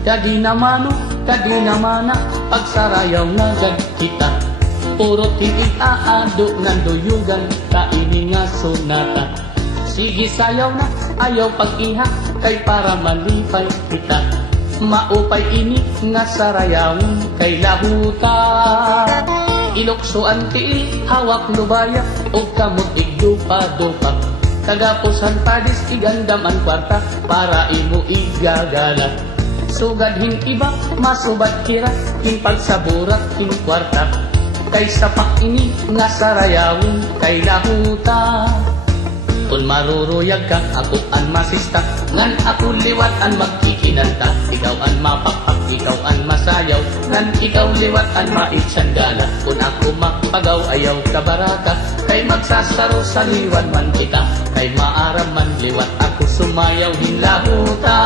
Kadi naman na pagsarayaw na gad kita. Puro titig aado ng duyugan, kaini nga sonata. Sige sayaw na, ayaw pag-iha, kay para malipay kita. Maupay ini nga sarayawin kay lahuta. Iloksoan tiil, hawak lubaya, o kamot igdupa-dupa. Kagapusan padis, igandaman kwarta, para imo igagala. Sugadhin iba, masubad kira, in pagsaburat, in kwarta. Kay sapak ini nga sarayawin kay lahuta. Kung maruruyag ka, ako an masista, ngan ako liwat an magkikinanta. Ikaw an mapakpak, ikaw an masayaw, ngan ikaw liwat an maitsanggala. Kung ako makpagaw, ayaw ka baraka, kay magsasaro sa liwan man kita. Kay maaram man liwat ako sumayaw hin lahuta.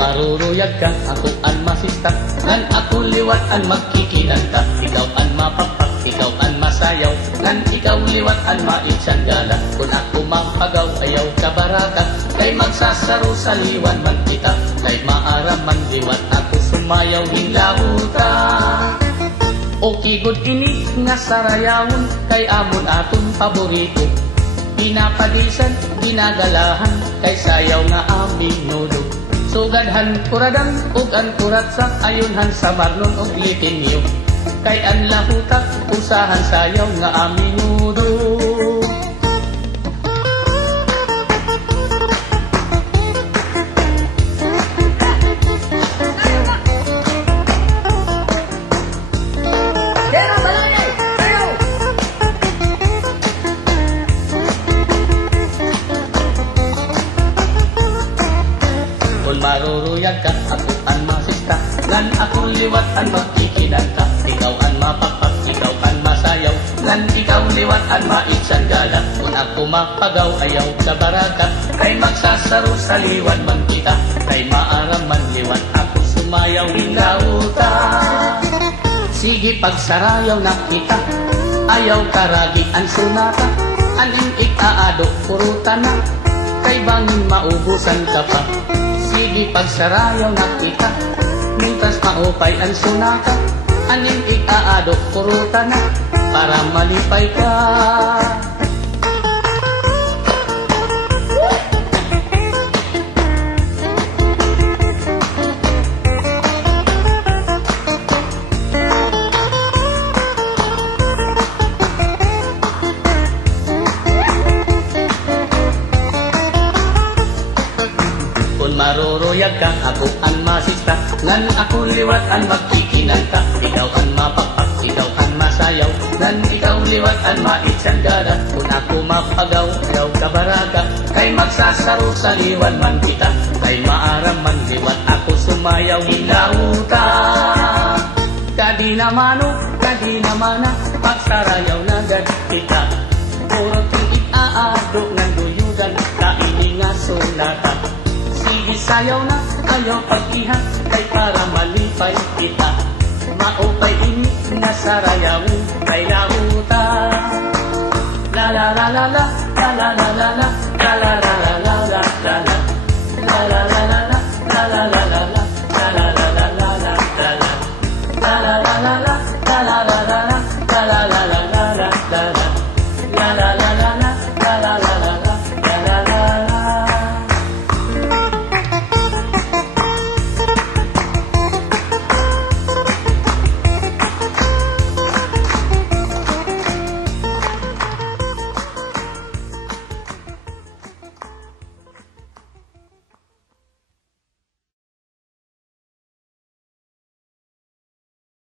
Maruruyag ka, ako an masista, ngan ako liwat an magkikinanta. Ikaw an mapapak, ikaw an masayaw, ngan ikaw liwat an maitsanggala. Kung ako mapagaw, ayaw ka baraka, kay magsasaro sa liwan man kita. Kay maaram man liwat ako sumayaw hin lahuta. Okay good ini nga sarayawon, kay amon aton paborito. Pinapadisan, ginagalahan, kay sayaw nga aming nulo. Sugadhan kuradang ug an kuratsa, ayunhan sa marlon ug litinyo. Kay an lahuta, usahan sayaw nga aminudo. Maruruyag ka, ako an masista, ngan ako liwat an magkikinanta. Ikaw an mapakpak, ikaw an masayaw, ngan ikaw liwat an maitsanggala. Kung ako mapagaw, ayaw sa baraka, kay magsasaro sa liwan man kita. Kay maaram man liwat ako sumayaw hin lahuta. Sige pagsarayaw na kita, ayaw karagi an sunata. Aning ikaado, purutan na, kay bangin maubusan ka pa. Sige pagsarayaw na kita, mintas maupay ang sunaka. Aning ikaado, kurutan na, para malipay ka. Maruruyag ka, ako an masista, ngan ako liwat an magkikinanta. Ikaw an mapakpak, ikaw an masayaw, ngan ikaw liwat an maitsanggala. Kung ako mapagaw, ayaw ka baraka, kay magsasaro sa liwan man kita. Kay maaram man liwat ako sumayaw hin lahuta. Kadi naman na pagsarayaw na gad kita. Puro titig aado ng duyugan, kaini nga sonata. Sige sayaw na, ayaw pag-iha, kay para malipay kita. Maupay ini nga sarayawin kay lahuta. La la la la la, la la la la la, la la la la la la la, la la la la la, la la la la la.